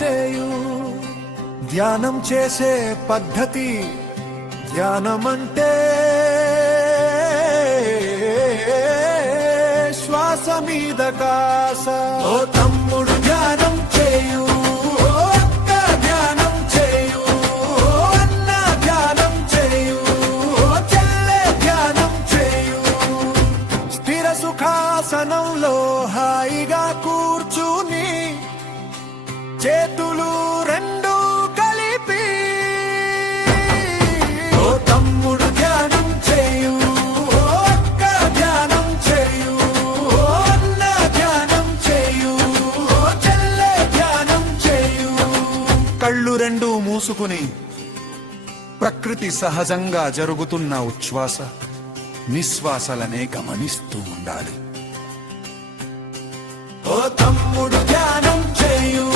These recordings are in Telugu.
చేయు. ధ్యానం చేసే పద్ధతి ధ్యానమంటే శ్వాస మీద కాస. ఓ తమ్ముడు ధ్యానం చేయు, ఓ అక్క ధ్యానం చేయు, ఓ అన్న ధ్యానం చేయు, ఓ చెల్లె ధ్యానం చేయు. స్థిర సుఖాసనంలో హాయిగా కూర్చుని చేతులు రెండు కలిపి ఓ తమ్ముడు ధ్యానం చేయు, ఓ అక్క ధ్యానం చేయు, ఓ అన్న ధ్యానం చేయు, ఓ చెల్లె ధ్యానం చేయు. కళ్ళు రెండు మూసుకుని ప్రకృతి సహజంగా జరుగుతున్న ఉచ్ఛ్వాస నిశ్వాసలనే గమనిస్తూ ఉండాలి. ఓ తమ్ముడు ధ్యానం చేయు,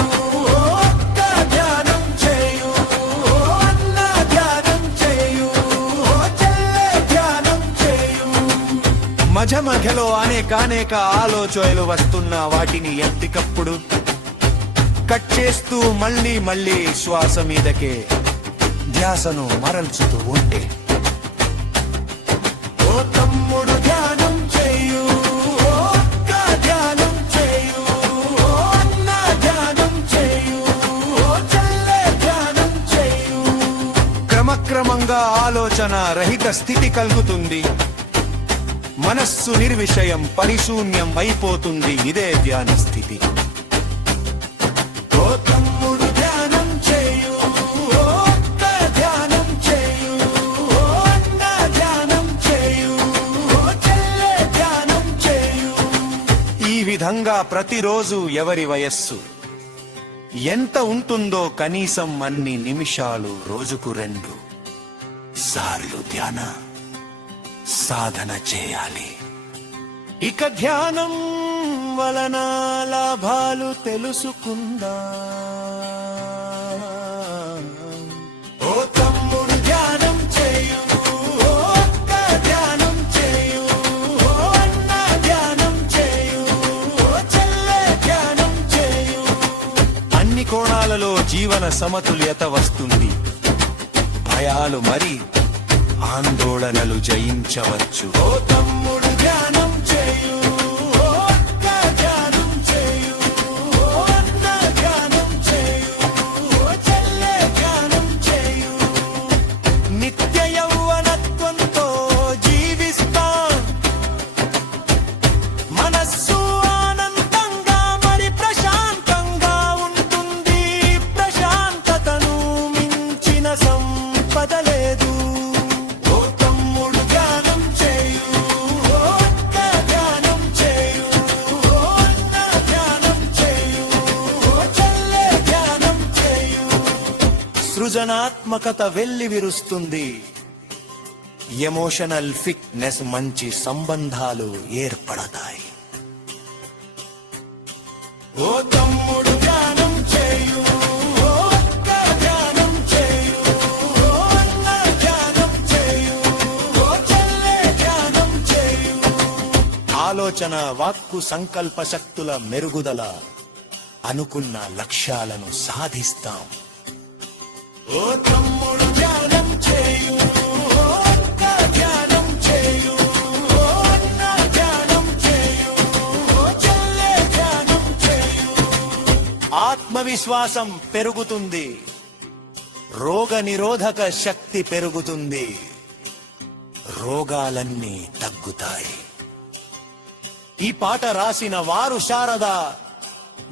ఓ అక్క ధ్యానం చేయు, ఓ అన్న ధ్యానం చేయు, ఓ చెల్లె ధ్యానం చేయు. మధ్య మధ్యలో అనేక ఆలోచనలు వస్తున్న వాటిని ఎప్పటికప్పుడు కట్ చేస్తూ మళ్ళీ శ్వాస మీదకే ధ్యాసను మరల్చుతూ ఉంటే ఓ తమ్ముడు ధ్యానం చేయు, ఓ అక్క ధ్యానం చేయు, ఓ అన్న ధ్యానం చేయు, ఓ చెల్లె ధ్యానం చేయు. క్రమక్రమంగా ఆలోచన రహిత స్థితి కలుగుతుంది. మనస్సు నిర్విషయం పరిశూన్యం అయిపోతుంది. ఇదే ధ్యాన స్థితి. ఓ తమ్ముడు ధ్యానం చేయు, ఓ అక్క ధ్యానం చేయు, ఓ అన్న ధ్యానం చేయు, ఓ చెల్లె ధ్యానం చేయు. ఈ విధంగా ప్రతిరోజు ఎవరి వయస్సు ఎంత ఉంటుందో కనీసం అన్ని నిమిషాలు రోజుకు 2 సార్లు ధ్యాన సాధన చేయాలి. ఇక ధ్యానం వలన లాభాలు తెలుసుకుందా. ఓ తమ్ముడు ధ్యానం చేయు, ఓ అక్క ధ్యానం చేయు, ఓ అన్న ధ్యానం చేయు, ఓ చెల్లె ధ్యానం చేయు. అన్ని కోణాలలో జీవన సమతుల్యత వస్తుంది. భయాలు మరి ఆందోళనలు జయించవచ్చు. ఓ తమ్ముడు ధ్యానం చేయు, ఓ అక్క ధ్యానం చేయు, ఓ అన్న ధ్యానం చేయు, ఓ చెల్లె ధ్యానం చేయు. నిత్య యౌవనత్వంతో జీవిస్తాం. మనస్సు ఆనందంగా మరి ప్రశాంతంగా ఉంటుంది. ప్రశాంతతను మించిన సంపద లేదు. ఓ తమ్ముడు ధ్యానం చేయు, ఓ అక్క ధ్యానం చేయు, ఓ అన్న ధ్యానం చేయు, ఓ చెల్లె ధ్యానం చేయు. సృజనాత్మకత వెల్లి విరుస్తుంది. ఎమోషనల్ ఫిట్నెస్ మంచి సంబంధాలు ఏర్పడతాయి. ఓ తమ్ముడు ధ్యానం చేయు, ఓ అక్క ధ్యానం చేయు, ఓ అన్న ధ్యానం చేయు, ఓ చెల్లె ధ్యానం చేయు. ఆలోచన వాక్కు సంకల్ప శక్తుల మెరుగుదల అనుకున్న లక్ష్యాలను సాధిస్తాం. ఓ తమ్ముడు ధ్యానం చేయు, ఓ అక్క ధ్యానం చేయు, ఓ అన్న ధ్యానం చేయు, ఓ చెల్లె ధ్యానం చేయు. ఆత్మవిశ్వాసం పెరుగుతుంది. రోగ నిరోధక శక్తి పెరుగుతుంది. రోగాలన్నీ తగ్గుతాయి. ఈ పాట రాసిన వారు శారద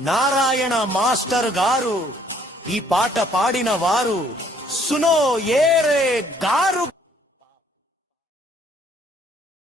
నారాయణ మాస్టర్ గారు. ఈ పాట పాడిన వారు సునో ఏరే గారు